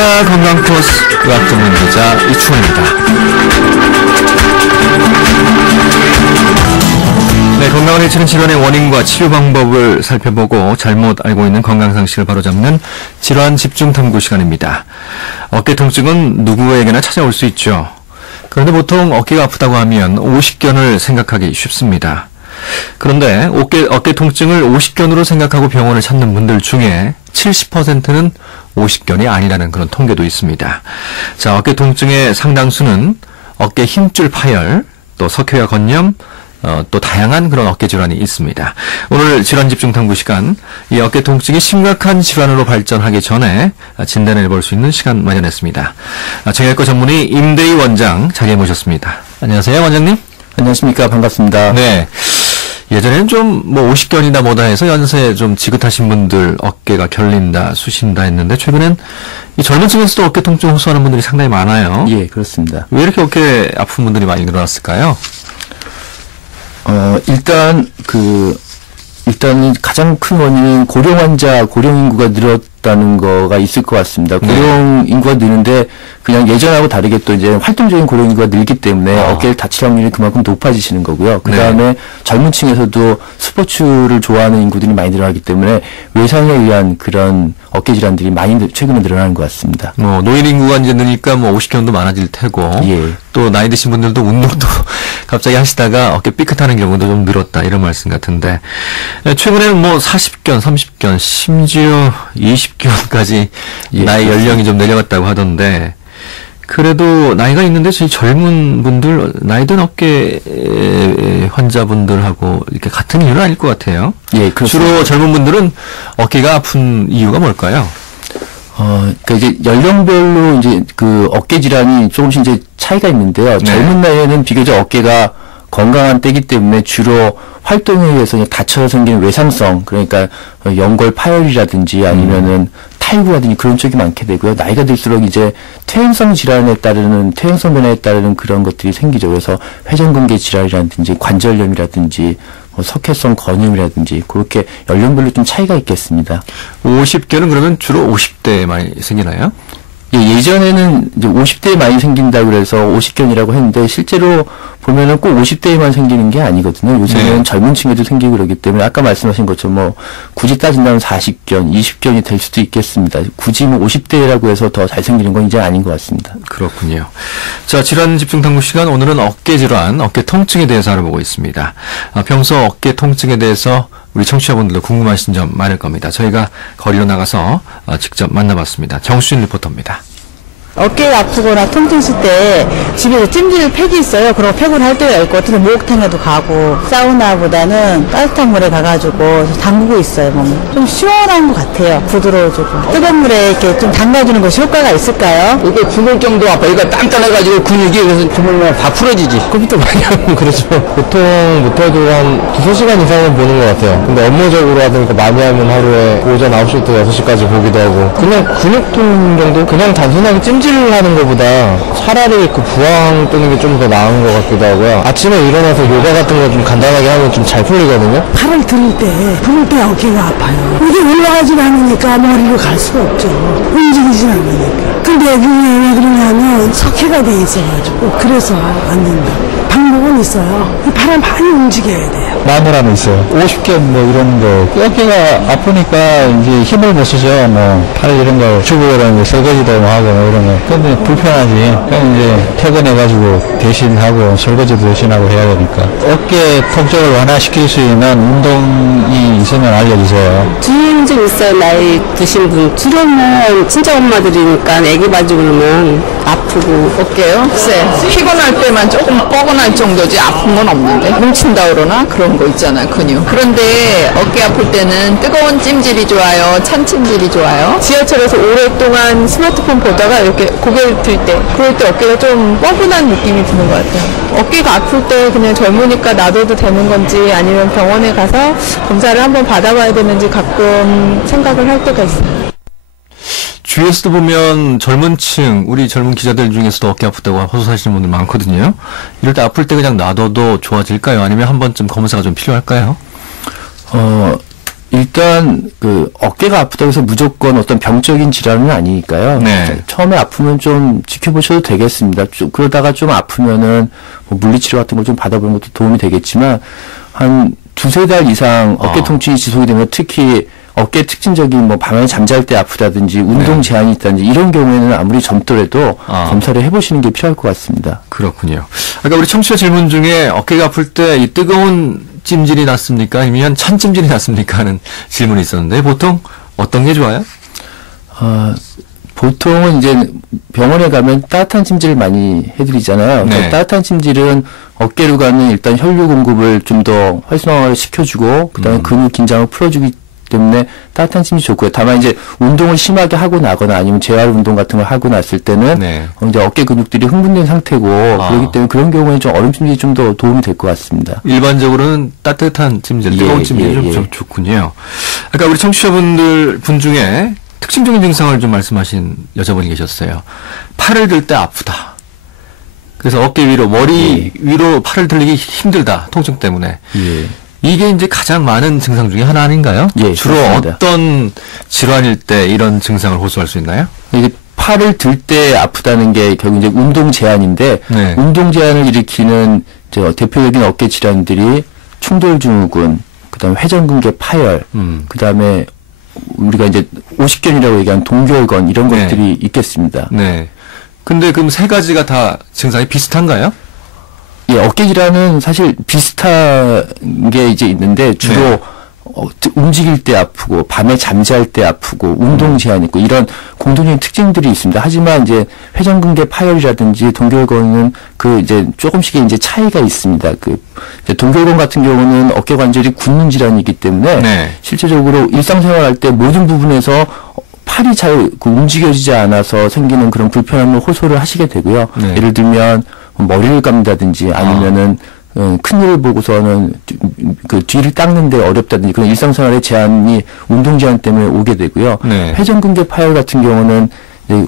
안녕하십니까. 건강코스 의학 전문 기자 이충원입니다. 네, 건강을 해치는 질환의 원인과 치료 방법을 살펴보고 잘못 알고 있는 건강상식을 바로잡는 질환 집중 탐구 시간입니다. 어깨 통증은 누구에게나 찾아올 수 있죠. 그런데 보통 어깨가 아프다고 하면 오십견을 생각하기 쉽습니다. 그런데 어깨 통증을 오십견으로 생각하고 병원을 찾는 분들 중에 70%는 오십견이 아니라는 그런 통계도 있습니다. 자, 어깨 통증의 상당수는 어깨 힘줄 파열, 또 석회화 건염, 또 다양한 그런 어깨 질환이 있습니다. 오늘 질환 집중 탐구 시간, 이 어깨 통증이 심각한 질환으로 발전하기 전에 진단을 해볼 수 있는 시간 마련했습니다. 정형외과 전문의 임대희 원장 자리에 모셨습니다. 안녕하세요, 원장님. 안녕하십니까. 반갑습니다. 네. 예전에는 좀 오십견이다 뭐다 해서 연세에 좀 지긋하신 분들 어깨가 결린다, 쑤신다 했는데 최근엔 이 젊은 층에서도 어깨 통증 호소하는 분들이 상당히 많아요. 예, 그렇습니다. 왜 이렇게 어깨 아픈 분들이 많이 늘어났을까요? 일단 가장 큰 원인은 고령 인구가 늘었다는 거가 있을 것 같습니다. 고령 인구가 느는데 그냥 예전하고 다르게 또 이제 활동적인 고령 인구가 늘기 때문에 어깨를 다칠 확률이 그만큼 높아지시는 거고요. 그 다음에 젊은 층에서도 스포츠를 좋아하는 인구들이 많이 늘어나기 때문에 외상에 의한 그런 어깨 질환들이 많이 최근에 늘어나는 것 같습니다. 노인 인구가 이제 느니까 오십견도 많아질 테고, 예. 또 나이 드신 분들도 운동도 갑자기 하시다가 어깨 삐끗하는 경우도 좀 늘었다 이런 말씀 같은데, 최근에는 40견, 30견, 심지어 20견까지 예, 나이 연령이 좀 내려갔다고 하던데, 그래도 나이가 있는데 저희 젊은 분들, 나이 든 어깨 환자분들하고 이렇게 같은 이유는 아닐 것 같아요. 예, 그렇습니다. 주로 젊은 분들은 어깨가 아픈 이유가 뭘까요? 그러니까 이제 연령별로 이제 그 어깨 질환이 조금씩 이제 차이가 있는데요. 네. 젊은 나이에는 비교적 어깨가 건강한 때이기 때문에 주로 활동에 의해서 다쳐서 생기는 외상성, 그러니까 연골 파열이라든지 아니면은 탈구라든지 그런 쪽이 많게 되고요. 나이가 들수록 이제 퇴행성 변화에 따르는 그런 것들이 생기죠. 그래서 회전근개 질환이라든지 관절염이라든지 석회성 건염이라든지 그렇게 연령별로 좀 차이가 있겠습니다. 50견은 그러면 주로 50대에 많이 생기나요? 예, 예전에는 이제 50대에 많이 생긴다고 그래서 50견이라고 했는데 실제로 보면은 꼭 50대에만 생기는 게 아니거든요. 요새는 네. 젊은 층에도 생기고 그러기 때문에 아까 말씀하신 것처럼 굳이 따진다면 40견, 20견이 될 수도 있겠습니다. 굳이 50대라고 해서 더 잘 생기는 건 이제 아닌 것 같습니다. 그렇군요. 자, 질환 집중 탐구 시간, 오늘은 어깨 질환, 어깨 통증에 대해서 알아보고 있습니다. 평소 어깨 통증에 대해서 우리 청취자분들도 궁금하신 점 많을 겁니다. 저희가 거리로 나가서 직접 만나봤습니다. 정수진 리포터입니다. 어깨가 아프거나 통증 있을 때 집에서 찜질 팩이 있어요. 그런 팩을 할 때가 있고 어떻게 목욕탕에도 가고 사우나보다는 따뜻한 물에 가가지고 담그고 있어요. 몸을. 좀 시원한 것 같아요. 부드러워지고 뜨거운 물에 이렇게 좀 담가주는 것이 효과가 있을까요? 이게 죽을 정도 아파. 이거 단단해가지고 근육이 그래서 주물면 다 풀어지지. 컴퓨터 많이 하면 그렇죠. 보통 못해도 한 2-3시간 이상은 보는 것 같아요. 근데 업무적으로 하니까 많이 하면 하루에 오전 9시부터 6시까지 보기도 하고 그냥 근육통 정도? 그냥 단순하게 찜질하는 것보다 차라리 그 부항 뜨는 게 좀 더 나은 것 같기도 하고요. 아침에 일어나서 요가 같은 거 좀 간단하게 하면 좀 잘 풀리거든요. 팔을 들 때 어깨가 아파요. 이게 올라가지 않으니까 머리로 갈 수가 없죠. 움직이지 않으니까. 근데 그게 왜 그러냐면 석회가 돼 있어가지고 그래서 안 된다. 방법은 있어요. 이 팔을 많이 움직여야 돼요. 마누라는 있어요. 50견 이런 거. 어깨가 아프니까 이제 힘을 못 쓰죠. 팔 이런 걸 주부라는 게 설거지도 하고 이런 거. 근데 불편하지. 그냥 이제 퇴근해가지고 대신하고 설거지도 대신하고 해야 되니까. 어깨 통증을 완화시킬 수 있는 운동이 있으면 알려주세요. 주인증 있어요. 나이 드신 분. 주로는 친정 엄마들이니까 애기 봐주고 그러면 아프고. 어깨요? 글쎄, 피곤할 때만 조금 뻐근할 정도지 아픈 건 없는데 뭉친다 그러나 그런 거 있잖아요, 근육. 그런데 어깨 아플 때는 뜨거운 찜질이 좋아요? 찬 찜질이 좋아요? 지하철에서 오랫동안 스마트폰 보다가 이렇게 고개를 들 때 그럴 때 어깨가 좀 뻐근한 느낌이 드는 것 같아요. 어깨가 아플 때 그냥 젊으니까 놔둬도 되는 건지 아니면 병원에 가서 검사를 한번 받아봐야 되는지 가끔 생각을 할 때가 있어요. 주위에서도 보면 젊은 층, 우리 젊은 기자들 중에서도 어깨 아프다고 호소하시는 분들 많거든요. 이럴 때 아플 때 그냥 놔둬도 좋아질까요? 아니면 한 번쯤 검사가 좀 필요할까요? 일단 그 어깨가 아프다고 해서 무조건 어떤 병적인 질환은 아니니까요. 네. 처음에 아프면 좀 지켜보셔도 되겠습니다. 그러다가 좀 아프면은 뭐 물리치료 같은 걸 좀 받아보는 것도 도움이 되겠지만 한 두세 달 이상 어깨 통증이 지속이 되면 특히 어깨 특징적인 뭐 밤에 잠잘 때 아프다든지 운동 제한이 있다든지 이런 경우에는 아무리 젊더라도 검사를 해보시는 게 필요할 것 같습니다. 그렇군요. 아까 우리 청취자 질문 중에 어깨가 아플 때 이 뜨거운 찜질이 낫습니까? 아니면 찬 찜질이 낫습니까? 하는 질문이 있었는데 보통 어떤 게 좋아요? 보통은 이제 병원에 가면 따뜻한 찜질을 많이 해드리잖아요. 네. 따뜻한 찜질은 어깨로 가는 일단 혈류 공급을 좀 더 활성화를 시켜주고 그다음에 근육 긴장을 풀어주기 때문에 따뜻한 찜질이 좋고요. 다만 이제 운동을 심하게 하고 나거나 아니면 재활 운동 같은 걸 하고 났을 때는 네. 이제 어깨 근육들이 흥분된 상태고 그렇기 때문에 그런 경우에는 좀 얼음 찜질이 좀 더 도움이 될 것 같습니다. 일반적으로는 따뜻한 찜질, 뜨거운 찜질이 좀 좋군요. 아까 우리 분 중에 특징적인 증상을 좀 말씀하신 여자분이 계셨어요. 팔을 들 때 아프다. 그래서 어깨 위로, 머리 위로 팔을 들리기 힘들다. 통증 때문에. 예. 이게 이제 가장 많은 증상 중에 하나 아닌가요? 예, 주로 그렇습니다. 어떤 질환일 때 이런 증상을 호소할 수 있나요? 이게 팔을 들 때 아프다는 게 결국 이제 운동 제한인데 네. 운동 제한을 일으키는 대표적인 어깨 질환들이 충돌증후군, 그다음에 회전근개 파열, 그다음에 우리가 이제 오십견이라고 얘기하는 동결건 이런 네. 것들이 있겠습니다. 네. 근데 그럼 세 가지가 다 증상이 비슷한가요? 예, 어깨 질환은 사실 비슷한 게 이제 있는데 주로 네. 움직일 때 아프고 밤에 잠잘 때 아프고 운동 제한 있고 이런 공통적인 특징들이 있습니다. 하지만 이제 회전근개 파열이라든지 동결건은 그 이제 조금씩의 이제 차이가 있습니다. 그 이제 동결건 같은 경우는 어깨 관절이 굳는 질환이기 때문에 네. 실제적으로 일상생활할 때 모든 부분에서 팔이 잘 움직여지지 않아서 생기는 그런 불편함을 호소를 하시게 되고요. 네. 예를 들면 머리를 감다든지 아니면은 큰 일을 보고서는 그 뒤를 닦는데 어렵다든지 그런 일상생활의 제한이 운동 제한 때문에 오게 되고요. 네. 회전근개 파열 같은 경우는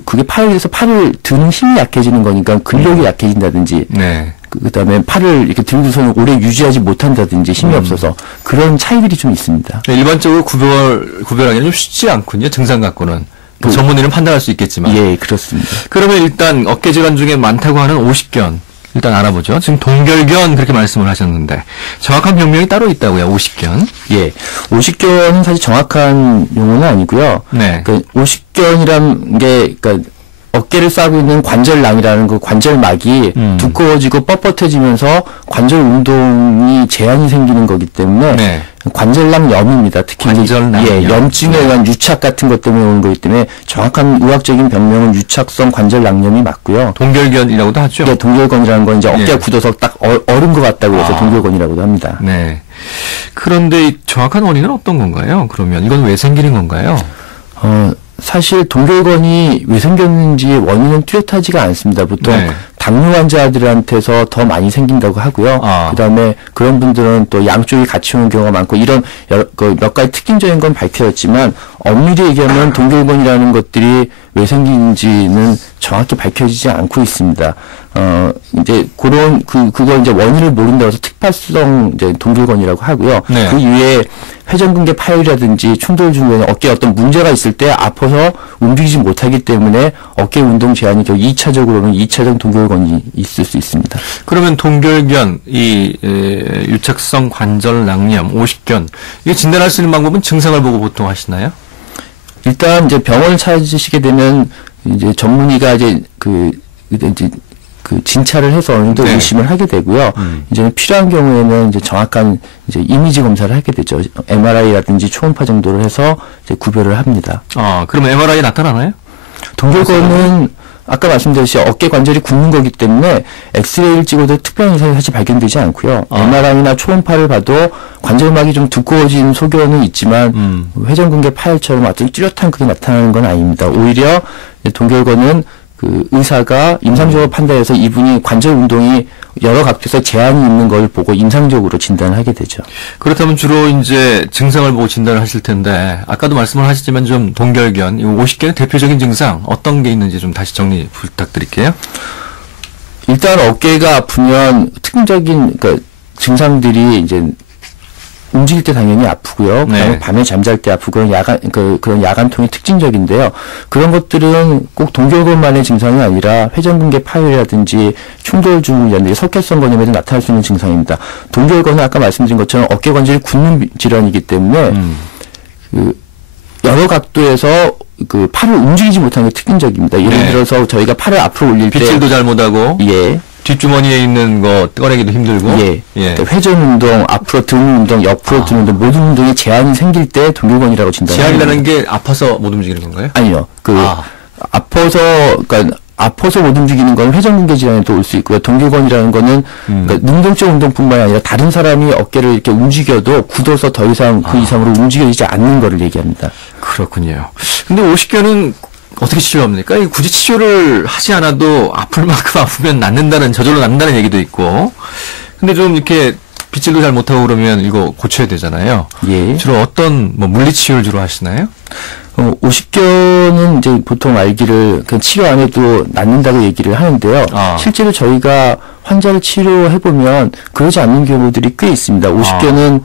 그게 파열돼서 팔을 드는 힘이 약해지는 거니까 근력이 약해진다든지 네. 그다음에 팔을 이렇게 들고서는 오래 유지하지 못한다든지 힘이 없어서 그런 차이들이 좀 있습니다. 일반적으로 구별하기는 좀 쉽지 않군요. 증상 갖고는. 뭐 전문의는 판단할 수 있겠지만. 예, 그렇습니다. 그러면 일단 어깨 질환 중에 많다고 하는 오십견 일단 알아보죠. 지금 동결견 그렇게 말씀을 하셨는데 정확한 병명이 따로 있다고요. 오십견. 예, 오십견은 사실 정확한 용어는 아니고요. 네. 그 오십견이란 게 그러니까 어깨를 싸고 있는 관절낭이라는 그 관절막이 두꺼워지고 뻣뻣해지면서 관절 운동이 제한이 생기는 거기 때문에 네. 관절낭염입니다. 특히 관절낭염. 예, 염증에 의한 유착 같은 것 때문에 오는 거기 때문에 정확한 의학적인 병명은 유착성 관절낭염이 맞고요. 동결견이라고도 하죠. 이게 동결건이라는 건 이제 어깨가 예. 굳어서 딱 얼은 것 같다고 해서 동결건이라고도 합니다. 네. 그런데 이 정확한 원인은 어떤 건가요? 그러면 이건 왜 생기는 건가요? 사실 동결건이 왜 생겼는지 원인은 뚜렷하지가 않습니다. 보통 네. 당뇨 환자들한테서 더 많이 생긴다고 하고요. 그다음에 그런 분들은 또 양쪽이 같이 오는 경우가 많고 이런 몇 가지 특징적인 건 밝혀졌지만 엄밀히 얘기하면 동결건이라는 것들이 왜 생기는지는 정확히 밝혀지지 않고 있습니다. 이제 그런 그걸 이제 원인을 모른다고 해서 특발성 이제 동결건이라고 하고요. 네. 그 이외에 회전근개 파열이라든지 충돌증후군에 어깨에 어떤 문제가 있을 때 아파서 움직이지 못하기 때문에 어깨 운동 제한이 결국 2차적으로는 2차적 동결건이 있을 수 있습니다. 그러면 동결견, 유착성 관절낭염, 오십견 이게 진단할 수 있는 방법은 증상을 보고 보통 하시나요? 일단 이제 병원을 찾으시게 되면 이제 전문의가 이제 그 진찰을 해서 어느 정도 네. 의심을 하게 되고요. 이제 필요한 경우에는 이제 정확한 이제 이미지 검사를 하게 되죠. MRI라든지 초음파 정도를 해서 이제 구별을 합니다. 그럼 MRI 나타나나요? 동결건은 아까 말씀드렸듯이 어깨 관절이 굳는 거기 때문에 엑스레이를 찍어도 특별한 이상이 사실 발견되지 않고요. MRI나 초음파를 봐도 관절막이 좀 두꺼워진 소견은 있지만 회전근개 파열처럼 어떤 뚜렷한 그게 나타나는 건 아닙니다. 오히려 동결건은 그 의사가 임상적으로 판단해서 이분이 관절 운동이 여러 각도에서 제한이 있는 걸 보고 임상적으로 진단을 하게 되죠. 그렇다면 주로 이제 증상을 보고 진단을 하실 텐데 아까도 말씀을 하셨지만 좀 동결견, 이 50개의 대표적인 증상 어떤 게 있는지 좀 다시 정리 부탁드릴게요. 일단 어깨가 아프면 특징적인 그러니까 증상들이 이제 움직일 때 당연히 아프고요. 그다음에 네. 밤에 잠잘 때 아프고 그런 야간통이 특징적인데요. 그런 것들은 꼭 동결건만의 증상이 아니라 회전근개 파열이라든지 충돌증후라든지 석회성 건염에도 나타날 수 있는 증상입니다. 동결건은 아까 말씀드린 것처럼 어깨 관절이 굳는 질환이기 때문에 그 여러 각도에서 그 팔을 움직이지 못하는 게 특징적입니다. 예를 네. 들어서 저희가 팔을 앞으로 올릴 때 빗질도 잘 못하고 예. 뒷주머니에 있는 거 꺼내기도 힘들고 예. 예. 그러니까 회전 운동, 앞으로 드는 운동, 옆으로 드는 운동, 모든 운동에 제한이 생길 때 동결건이라고 진단합니다. 제한이라는 게 아파서 못 움직이는 건가요? 아니요. 그러니까 아파서 못 움직이는 건 회전근개 질환에도 올 수 있고요. 동결건이라는 거는 그러니까 능동적 운동뿐만이 아니라 다른 사람이 어깨를 이렇게 움직여도 굳어서 더 이상 그 이상으로 움직여지지 않는 거를 얘기합니다. 그렇군요. 근데 50견은 어떻게 치료합니까? 이거 굳이 치료를 하지 않아도 아플 만큼 아프면 저절로 낫는다는 얘기도 있고. 근데 좀 이렇게 빗질도 잘 못하고 그러면 이거 고쳐야 되잖아요. 예. 주로 어떤 물리치료를 주로 하시나요? 50견은 이제 보통 알기를 그 치료 안 해도 낫는다고 얘기를 하는데요. 실제로 저희가 환자를 치료해보면 그러지 않는 경우들이 꽤 있습니다. 50견은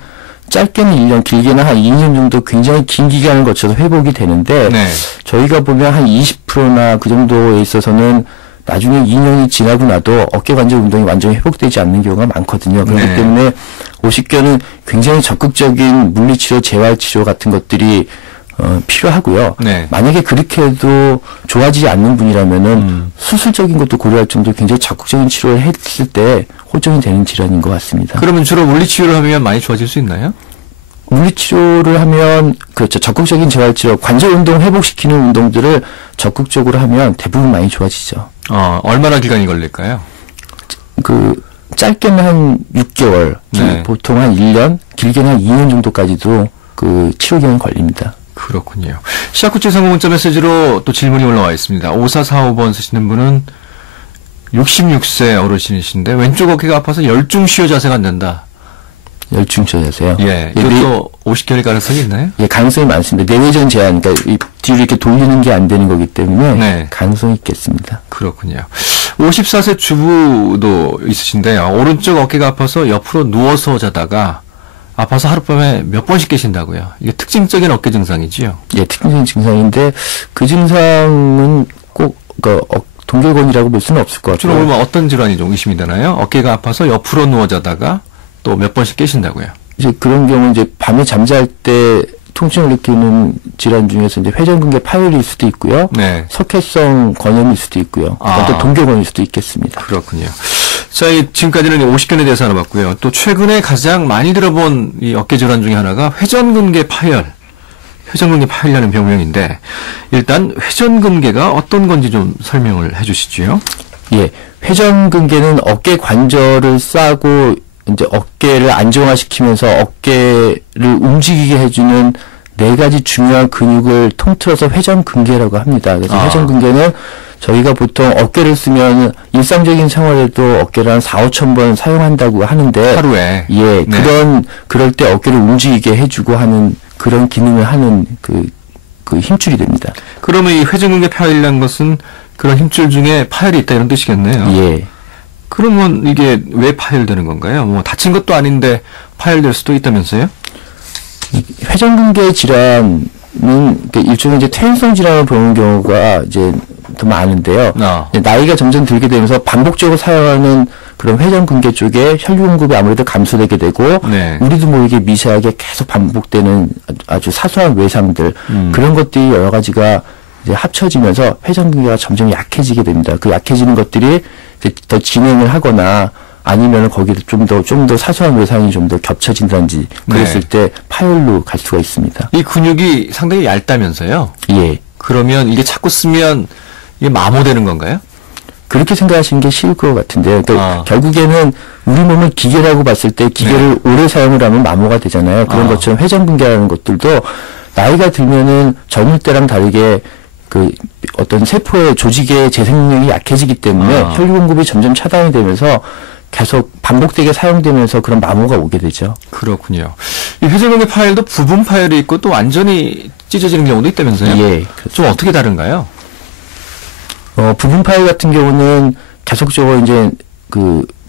짧게는 1년, 길게는 한 2년 정도 굉장히 긴 기간을 거쳐서 회복이 되는데 네. 저희가 보면 한 20%나 그 정도에 있어서는 나중에 2년이 지나고 나도 어깨 관절 운동이 완전히 회복되지 않는 경우가 많거든요. 그렇기 네. 때문에 50견은 굉장히 적극적인 물리치료, 재활치료 같은 것들이 필요하고요. 네. 만약에 그렇게 해도 좋아지지 않는 분이라면은 수술적인 것도 고려할 정도로 굉장히 적극적인 치료를 했을 때 호전이 되는 질환인 것 같습니다. 그러면 주로 물리치료를 하면 많이 좋아질 수 있나요? 물리치료를 하면 그렇죠. 적극적인 재활치료, 관절 운동 회복시키는 운동들을 적극적으로 하면 대부분 많이 좋아지죠. 얼마나 기간이 걸릴까요? 짧게는 한 6개월, 네. 보통 한 1년, 길게는 한 2년 정도까지도 그 치료 기간이 걸립니다. 그렇군요. 시아쿠치 성공 문자 메시지로 또 질문이 올라와 있습니다. 5445번 쓰시는 분은 66세 어르신이신데 왼쪽 어깨가 아파서 열중 쉬어 자세가 안 된다. 열중치료 자세요. 예. 이것도 50견일 가능성이 있나요? 예, 가능성이 많습니다. 내외전 제한, 그러니까 이 뒤로 이렇게 돌리는 게 안 되는 거기 때문에 네. 가능성이 있겠습니다. 그렇군요. 54세 주부도 있으신데요. 오른쪽 어깨가 아파서 옆으로 누워서 자다가 아파서 하룻밤에 몇 번씩 깨신다고요. 이게 특징적인 어깨 증상이지요? 예, 특징적인 증상인데 그 증상은 꼭 동결건이라고 볼 수는 없을 것 주로 같아요. 그러면 어떤 질환이 좀 의심이 되나요? 어깨가 아파서 옆으로 누워 자다가 또 몇 번씩 깨신다고요? 이제 그런 경우 이제 밤에 잠잘 때 통증을 느끼는 질환 중에서 이제 회전근개 파열일 수도 있고요. 네. 석회성 건염일 수도 있고요. 또 동결건일 수도 있겠습니다. 그렇군요. 자, 지금까지는 50견에 대해서 알아봤고요. 또 최근에 가장 많이 들어본 이 어깨 질환 중에 하나가 회전근개 파열이라는 병명인데 일단 회전근개가 어떤 건지 좀 설명을 해주시죠. 예, 회전근개는 어깨 관절을 싸고 이제 어깨를 안정화시키면서 어깨를 움직이게 해주는 4가지 중요한 근육을 통틀어서 회전근개라고 합니다. 그래서 회전근개는 저희가 보통 어깨를 쓰면 일상적인 생활에도 어깨를 한 4,5천 번 사용한다고 하는데 하루에. 예, 네. 그럴 때 어깨를 움직이게 해주고 하는 그런 기능을 하는 그 힘줄이 됩니다. 그러면 이 회전근개 파열이라는 것은 그런 힘줄 중에 파열이 있다 이런 뜻이겠네요. 예. 그러면 이게 왜 파열되는 건가요? 뭐 다친 것도 아닌데 파열될 수도 있다면서요? 회전근개 질환은 일종의 이제 퇴행성 질환을 보는 경우가 이제 더 많은데요. 나이가 점점 들게 되면서 반복적으로 사용하는 그런 회전근개 쪽에 혈류 공급이 아무래도 감소되게 되고 네. 우리도 모르게 미세하게 계속 반복되는 아주 사소한 외상들 그런 것들이 여러 가지가 이제 합쳐지면서 회전근개가 점점 약해지게 됩니다. 그 약해지는 것들이 이제 더 진행을 하거나 아니면 거기도 좀 더 사소한 외상이 좀 더 겹쳐진다든지 그랬을 때 파열로 갈 수가 있습니다. 이 근육이 상당히 얇다면서요? 예. 그러면 이게 자꾸 쓰면 이게 마모되는 건가요? 그렇게 생각하시는 게 쉬울 것 같은데요. 그러니까 결국에는 우리 몸을 기계라고 봤을 때 기계를 오래 사용을 하면 마모가 되잖아요. 그런 것처럼 회전근개라는 것들도 나이가 들면은 젊을 때랑 다르게 그 어떤 세포의 조직의 재생 능력이 약해지기 때문에 혈류 공급이 점점 차단이 되면서 계속 반복되게 사용되면서 그런 마모가 오게 되죠. 그렇군요. 이 회전근개 파열도 부분 파열이 있고 또 완전히 찢어지는 경우도 있다면서요? 예. 좀 어떻게 부분 부분 파열 같은 경우는 계속적으로 이제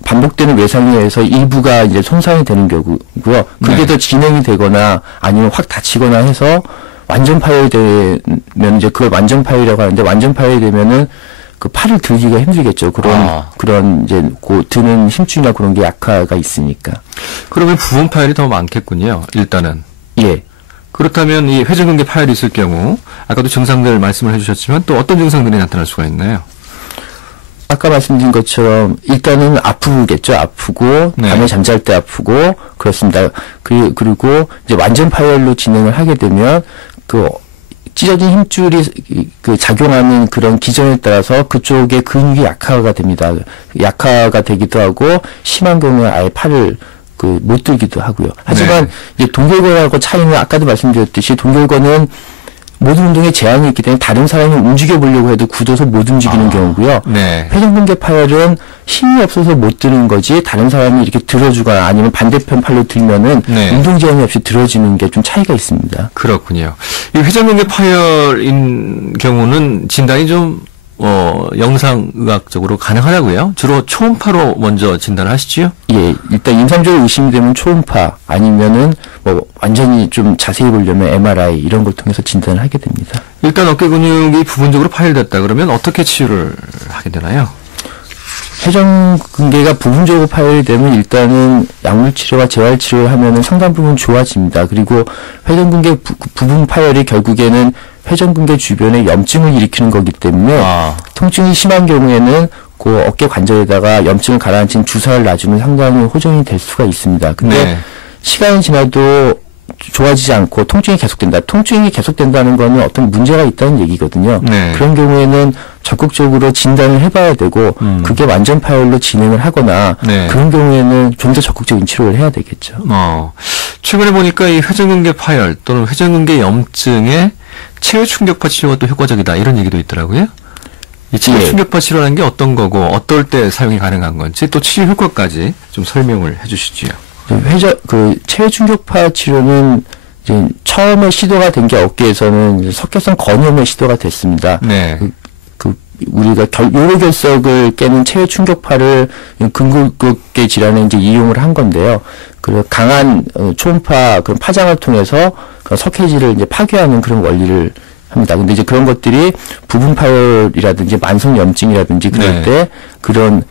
반복되는 외상에 의해서 일부가 이제 손상이 되는 경우고요. 그게 네. 더 진행이 되거나 아니면 확 다치거나 해서 완전 파열이 되면 이제 그걸 완전 파열이라고 하는데 완전 파열이 되면은 그 팔을 들기가 힘들겠죠. 그런 이제 그 드는 힘줄이나 그런 게 약화가 있으니까. 그러면 부분 파열이 더 많겠군요. 일단은. 예. 그렇다면 이 회전근개 파열이 있을 경우 아까도 증상들 말씀을 해주셨지만 또 어떤 증상들이 나타날 수가 있나요? 아까 말씀드린 것처럼 일단은 아프겠죠. 아프고 네. 밤에 잠잘 때 아프고 그렇습니다. 그리고 이제 완전 파열로 진행을 하게 되면 그 찢어진 힘줄이 그 작용하는 그런 기전에 따라서 그쪽의 근육이 약화가 됩니다. 약화가 되기도 하고 심한 경우에 아예 팔을 못 들기도 하고요. 하지만 네. 이제 동결건하고 차이는 아까도 말씀드렸듯이 동결건은 모든 운동에 제한이 있기 때문에 다른 사람이 움직여 보려고 해도 굳어서 못 움직이는 경우고요. 네. 회전근개 파열은 힘이 없어서 못 드는 거지 다른 사람이 이렇게 들어주거나 아니면 반대편 팔로 들면은 네. 운동 제한이 없이 들어지는 게 좀 차이가 있습니다. 그렇군요. 이 회전근개 파열인 경우는 진단이 좀 영상의학적으로 가능하다고요? 주로 초음파로 먼저 진단을 하시지요? 예, 일단 임상적으로 의심되면 초음파 아니면은 뭐 완전히 좀 자세히 보려면 MRI 이런 걸 통해서 진단을 하게 됩니다. 일단 어깨 근육이 부분적으로 파열됐다 그러면 어떻게 치료를 하게 되나요? 회전근개가 부분적으로 파열이 되면 일단은 약물 치료와 재활 치료를 하면은 상당 부분 좋아집니다. 그리고 회전근개 부분 파열이 결국에는 회전근개 주변에 염증을 일으키는 거기 때문에 통증이 심한 경우에는 그 어깨 관절에다가 염증을 가라앉힌 주사를 놔주면 상당히 호전이 될 수가 있습니다. 근데 네. 시간이 지나도 좋아지지 않고 통증이 계속된다. 통증이 계속된다는 거는 어떤 문제가 있다는 얘기거든요. 네. 그런 경우에는 적극적으로 진단을 해봐야 되고 그게 완전 파열로 진행을 하거나 네. 그런 경우에는 좀 더 적극적인 치료를 해야 되겠죠. 최근에 보니까 이 회전근개 파열 또는 회전근개 염증에 체외 충격파 치료가 또 효과적이다 이런 얘기도 있더라고요. 이 체외 예. 충격파 치료라는 게 어떤 거고 어떨 때 사용이 가능한 건지 또 치료 효과까지 좀 설명을 해주시지요. 체외 충격파 치료는 이제 처음에 시도가 된 게 어깨에서는 이제 석회성 건염의 시도가 됐습니다. 네. 우리가 요로결석을 깨는 체외 충격파를 근골격계 질환에 이제 이용을 한 건데요. 그 강한 초음파 그런 파장을 통해서 그 석회질을 이제 파괴하는 그런 원리를 합니다. 근데 이제 그런 것들이 부분 파열이라든지 만성 염증이라든지 그럴 네. 때 그런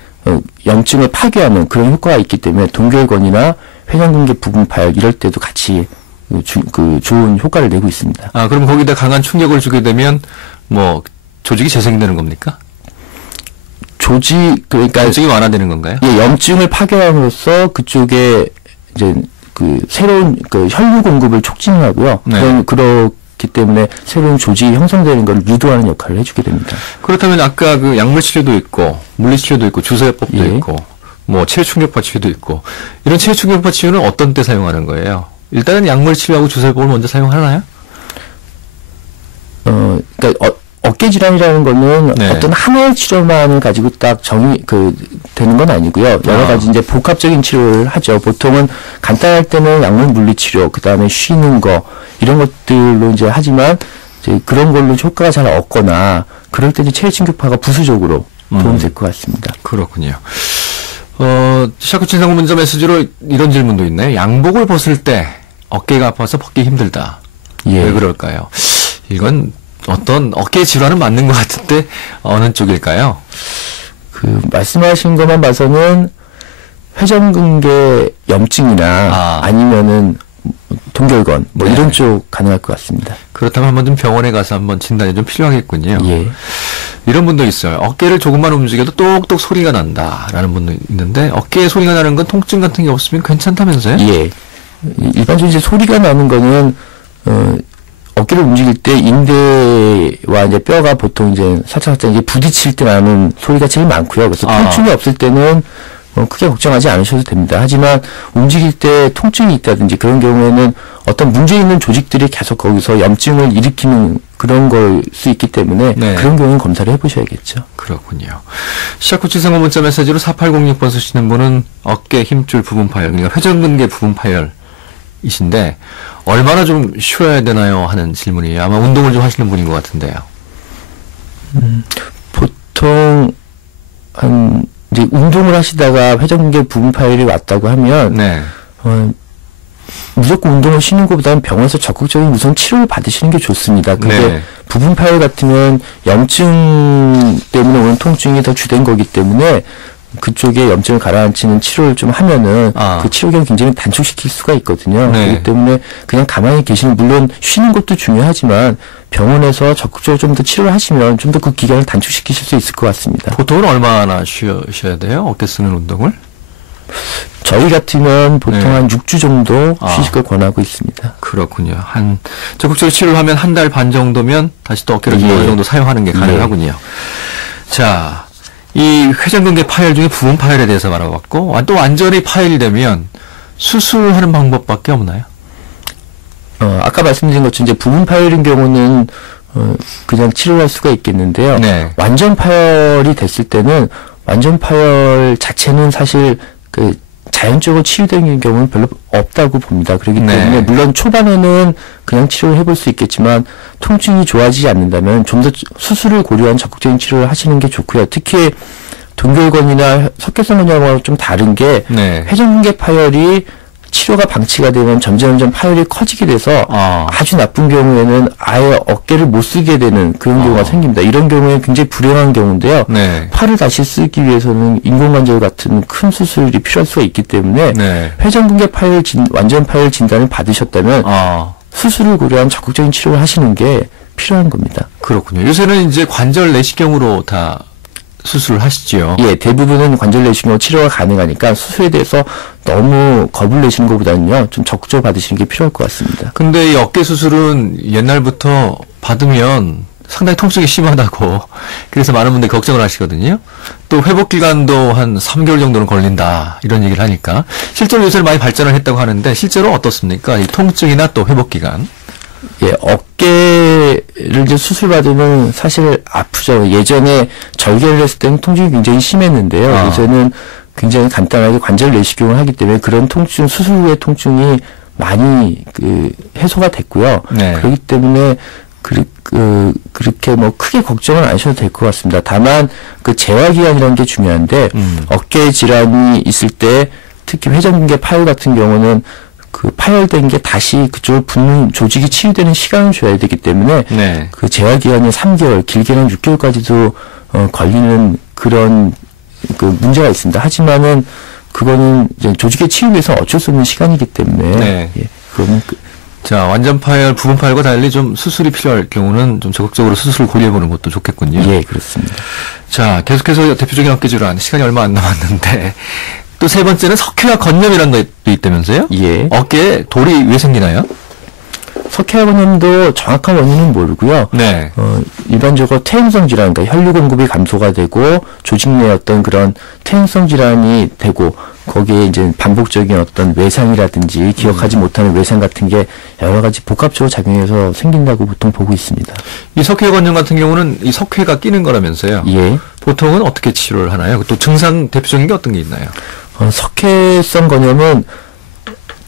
염증을 파괴하는 그런 효과가 있기 때문에 동결건이나 회전근개 부분 파열 이럴 때도 같이 좋은 효과를 내고 있습니다. 그럼 거기다 강한 충격을 주게 되면 뭐 조직이 재생되는 겁니까? 그러니까 염증이 완화되는 건가요? 예, 염증을 파괴함으로써 그쪽에 이제 새로운 혈류 공급을 촉진하고요. 네. 그렇기 때문에 새로운 조직이 형성되는 걸 유도하는 역할을 해주게 됩니다. 그렇다면 아까 약물 치료도 있고 물리 치료도 있고 주사요법도 예. 있고 뭐 체외 충격파 치료도 있고 이런 체외 충격파 치료는 어떤 때 사용하는 거예요? 일단은 약물 치료하고 주사요법을 먼저 사용하나요? 그러니까 어깨 질환이라는 거는 네. 어떤 하나의 치료만 가지고 딱 되는 건 아니고요. 여러 가지 이제 복합적인 치료를 하죠. 보통은 간단할 때는 약물 물리 치료, 그 다음에 쉬는 거 이런 것들로 이제 하지만 이제 그런 걸로 효과가 잘 없거나 그럴 때 이제 체외 충격파가 부수적으로 도움될 것 같습니다. 그렇군요. 샤크친 상무 문자 메시지로 이런 질문도 있네요. 양복을 벗을 때 어깨가 아파서 벗기 힘들다. 예. 왜 그럴까요? 이건 어떤 어깨 질환은 맞는 것 같은데 어느 쪽일까요? 말씀하신 것만 봐서는 회전근개 염증이나 아니면은 동결건 뭐 네. 이런 쪽 가능할 것 같습니다. 그렇다면 한번 좀 병원에 가서 한번 진단이 좀 필요하겠군요. 예. 이런 분도 있어요. 어깨를 조금만 움직여도 똑똑 소리가 난다라는 분도 있는데 어깨에 소리가 나는 건 통증 같은 게 없으면 괜찮다면서요? 예. 일반적으로 이제 소리가 나는 거는 어깨를 움직일 때 인대와 이제 뼈가 보통 이제 살짝 이제 부딪힐 때 나는 소리가 제일 많고요. 그래서 통증이 없을 때는 크게 걱정하지 않으셔도 됩니다. 하지만 움직일 때 통증이 있다든지 그런 경우에는 어떤 문제 있는 조직들이 계속 거기서 염증을 일으키는 그런 걸 수 있기 때문에 네. 그런 경우는 검사를 해보셔야겠죠. 그렇군요. 샤쿠치 상호 문자 메시지로 4806번 쓰시는 분은 어깨 힘줄 부분 파열, 그러니까 회전근개 부분 파열이신데 얼마나 좀 쉬어야 되나요? 하는 질문이에요. 아마 운동을 좀 하시는 분인 것 같은데요. 보통 한 이제 운동을 하시다가 회전근개 부분 파열이 왔다고 하면 네. 무조건 운동을 쉬는 것보다는 병원에서 적극적인 우선 치료를 받으시는 게 좋습니다. 근데 네. 부분 파열 같으면 염증 때문에 오는 통증이 더 주된 거기 때문에 그쪽에 염증을 가라앉히는 치료를 좀 하면은 그 치료 기간을 굉장히 단축시킬 수가 있거든요. 네. 그렇기 때문에 그냥 가만히 계시는, 물론 쉬는 것도 중요하지만 병원에서 적극적으로 좀 더 치료를 하시면 좀 더 그 기간을 단축시키실 수 있을 것 같습니다. 보통은 얼마나 쉬어야 돼요? 어깨 쓰는 운동을? 저희 같으면 보통 네. 한 6주 정도 휴식을 권하고 있습니다. 그렇군요. 적극적으로 치료를 하면 한 달 반 정도면 다시 또 어깨를 어느 정도 사용하는 게 가능하군요. 자, 이 회전근개 파열 중에 부분 파열에 대해서 알아봤고, 또 완전히 파열이 되면 수술하는 방법밖에 없나요? 아까 말씀드린 것처럼 이제 부분 파열인 경우는 그냥 치료할 수가 있겠는데요. 네. 완전 파열이 됐을 때는 완전 파열 자체는 사실 그 자연적으로 치유되는 경우는 별로 없다고 봅니다. 그렇기 때문에 물론 초반에는 그냥 치료를 해볼 수 있겠지만 통증이 좋아지지 않는다면 좀 더 수술을 고려한 적극적인 치료를 하시는 게 좋고요. 특히 동결건이나 석회성 건염하고 좀 다른 게 회전근개 파열이 치료가 방치가 되면 점점 파열이 커지게 돼서 아주 나쁜 경우에는 아예 어깨를 못 쓰게 되는 그런 경우가 생깁니다. 이런 경우에 굉장히 불행한 경우인데요. 팔을 다시 쓰기 위해서는 인공관절 같은 큰 수술이 필요할 수가 있기 때문에 회전근개 파열 완전 파열 진단을 받으셨다면 수술을 고려한 적극적인 치료를 하시는 게 필요한 겁니다. 그렇군요. 요새는 이제 관절 내시경으로 다 수술을 하시죠. 예, 대부분은 관절 내시경으로 치료가 가능하니까 수술에 대해서 너무 겁을 내시는 것보다는요, 좀 적극적으로 받으시는 게 필요할 것 같습니다. 근데 이 어깨 수술은 옛날부터 받으면 상당히 통증이 심하다고, 그래서 많은 분들이 걱정을 하시거든요. 또 회복 기간도 한 3개월 정도는 걸린다, 이런 얘기를 하니까. 실제로 요새는 많이 발전을 했다고 하는데, 실제로 어떻습니까? 이 통증이나 또 회복 기간. 예, 어깨를 이제 수술받으면 사실 아프죠. 예전에 절개를 했을 때는 통증이 굉장히 심했는데요. 요새는 굉장히 간단하게 관절 내시경을 하기 때문에 그런 통증, 수술 후의 통증이 많이 해소가 됐고요. 그렇기 때문에 그렇게 뭐 크게 걱정은 안 하셔도 될 것 같습니다. 다만 그 재활기간이라는 게 중요한데 어깨 질환이 있을 때 특히 회전근개 파열 같은 경우는 그 파열된 게 다시 그쪽을 붓는 조직이 치유되는 시간을 줘야 되기 때문에 그 재활기간이 3개월, 길게는 6개월까지도 걸리는 그런 그 문제가 있습니다. 하지만은 그거는 이제 조직의 치유에 위해서 어쩔 수 없는 시간이기 때문에 그거는 자, 완전 파열, 부분 파열과 달리 좀 수술이 필요할 경우는 좀 적극적으로 수술을 고려해보는 것도 좋겠군요. 예, 그렇습니다. 자, 계속해서 대표적인 어깨 질환, 시간이 얼마 안 남았는데, 또 세 번째는 석회화 건염이라는 것도 있다면서요? 예. 어깨에 돌이 왜 생기나요? 석회화 건염도 정확한 원인은 모르고요. 일반적으로 퇴행성 질환, 그러니까 혈류 공급이 감소가 되고 조직 내 어떤 그런 퇴행성 질환이 되고 거기에 이제 반복적인 어떤 외상이라든지 기억하지 못하는 외상 같은 게 여러 가지 복합적으로 작용해서 생긴다고 보통 보고 있습니다. 이 석회화 건염 같은 경우는 이 석회가 끼는 거라면서요? 예. 보통은 어떻게 치료를 하나요? 또 증상 대표적인 게 어떤 게 있나요? 석회성 건염은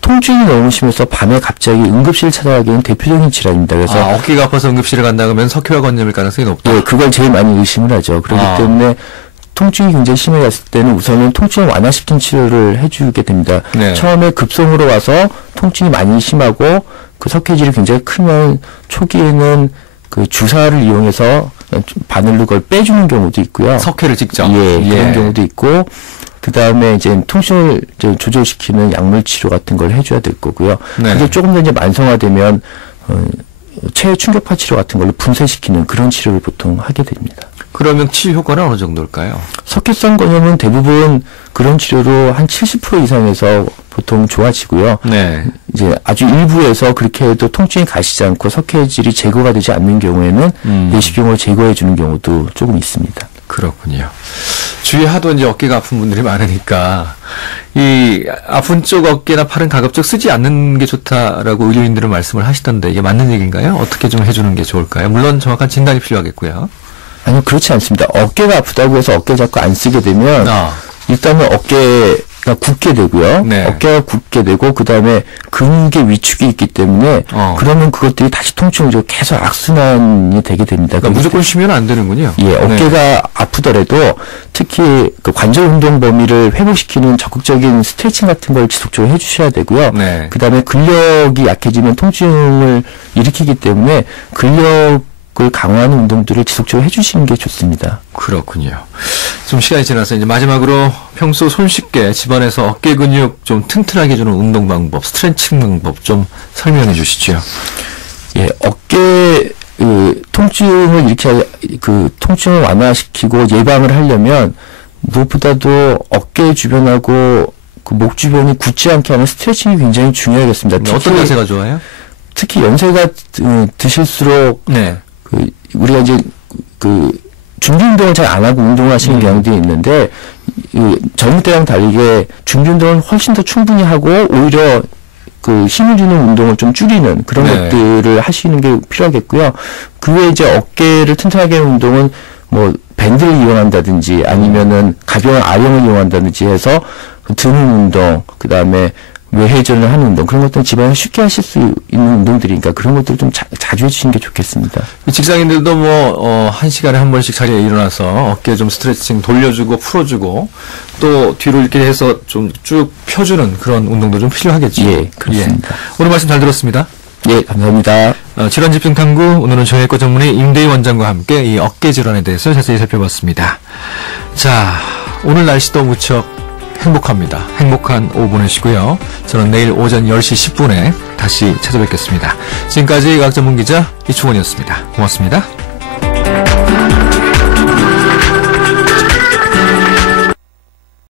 통증이 너무 심해서 밤에 갑자기 응급실 찾아가기는 대표적인 질환입니다. 그래서 어깨가 아파서 응급실에 간다 그러면 석회화 건염일 가능성이 높다. 예, 그걸 제일 많이 의심을 하죠. 그렇기 때문에 통증이 굉장히 심해졌을 때는 우선은 통증을 완화시킨 치료를 해주게 됩니다. 처음에 급성으로 와서 통증이 많이 심하고 그 석회질이 굉장히 크면 초기에는 그 주사를 이용해서 바늘로 그걸 빼주는 경우도 있고요. 석회를 직접. 그런 경우도 있고. 그 다음에 이제 통증을 이제 조절시키는 약물 치료 같은 걸 해줘야 될 거고요. 그게 조금 더 이제 만성화되면 체외 충격파 치료 같은 걸로 분쇄시키는 그런 치료를 보통 하게 됩니다. 그러면 치유 효과는 어느 정도일까요? 석회성 건염은 대부분 그런 치료로 한 70% 이상에서 보통 좋아지고요. 이제 아주 일부에서 그렇게 해도 통증이 가시지 않고 석회질이 제거가 되지 않는 경우에는 내시경으로 제거해 주는 경우도 조금 있습니다. 그렇군요. 주위에 하도 이제 어깨가 아픈 분들이 많으니까 이 아픈 쪽 어깨나 팔은 가급적 쓰지 않는 게 좋다라고 의료인들은 말씀을 하시던데 이게 맞는 얘기인가요? 어떻게 좀 해주는 게 좋을까요? 물론 정확한 진단이 필요하겠고요. 아니요, 그렇지 않습니다. 어깨가 아프다고 해서 어깨 자꾸 안 쓰게 되면 일단은 어깨 굳게 되고요. 네. 어깨가 굳게 되고 그다음에 근육의 위축이 있기 때문에 그러면 그것들이 다시 통증으로 계속 악순환이 되게 됩니다. 그러니까 무조건 쉬면 안 되는군요. 예, 어깨가 아프더라도 특히 그 관절 운동 범위를 회복시키는 적극적인 스트레칭 같은 걸 지속적으로 해주셔야 되고요. 네. 그다음에 근력이 약해지면 통증을 일으키기 때문에 근력을 강화하는 운동들을 지속적으로 해주시는 게 좋습니다. 그렇군요. 좀 시간이 지나서 이제 마지막으로 평소 손쉽게 집안에서 어깨 근육 좀 튼튼하게 해주는 운동 방법, 스트레칭 방법 좀 설명해 주시죠. 예, 어깨 통증을 통증을 완화시키고 예방을 하려면 무엇보다도 어깨 주변하고 그 목 주변이 굳지 않게 하는 스트레칭이 굉장히 중요하겠습니다. 어떤 자세가 좋아요? 특히 연세가 드실수록 네. 우리가 이제 준비 운동을 잘 안 하고 운동을 하시는 경우들이 있는데 젊을 때랑 다르게 준비 운동을 훨씬 더 충분히 하고 오히려 힘을 주는 운동을 좀 줄이는 그런 것들을 하시는 게 필요하겠고요. 그 외에 이제 어깨를 튼튼하게 하는 운동은 뭐 밴드를 이용한다든지 아니면은 가벼운 아령을 이용한다든지 해서 등 운동, 그 다음에 외회전을 하는 운동, 그런 것들은 집안에서 쉽게 하실 수 있는 운동들이니까 그런 것들을 좀 자주 해주시는 게 좋겠습니다. 직장인들도 한 시간에 한 번씩 자리에 일어나서 어깨 좀 스트레칭 돌려주고 풀어주고 또 뒤로 이렇게 해서 좀 쭉 펴주는 그런 운동도 좀 필요하겠죠. 예, 그렇습니다. 오늘 말씀 잘 들었습니다. 예, 감사합니다. 질환집중탐구 오늘은 정형외과 전문의 임대희 원장과 함께 이 어깨 질환에 대해서 자세히 살펴봤습니다. 자, 오늘 날씨도 무척 행복합니다. 행복한 오후 보내시고요. 저는 내일 오전 10시 10분에 다시 찾아뵙겠습니다. 지금까지 의학전문기자 이충원이었습니다. 고맙습니다.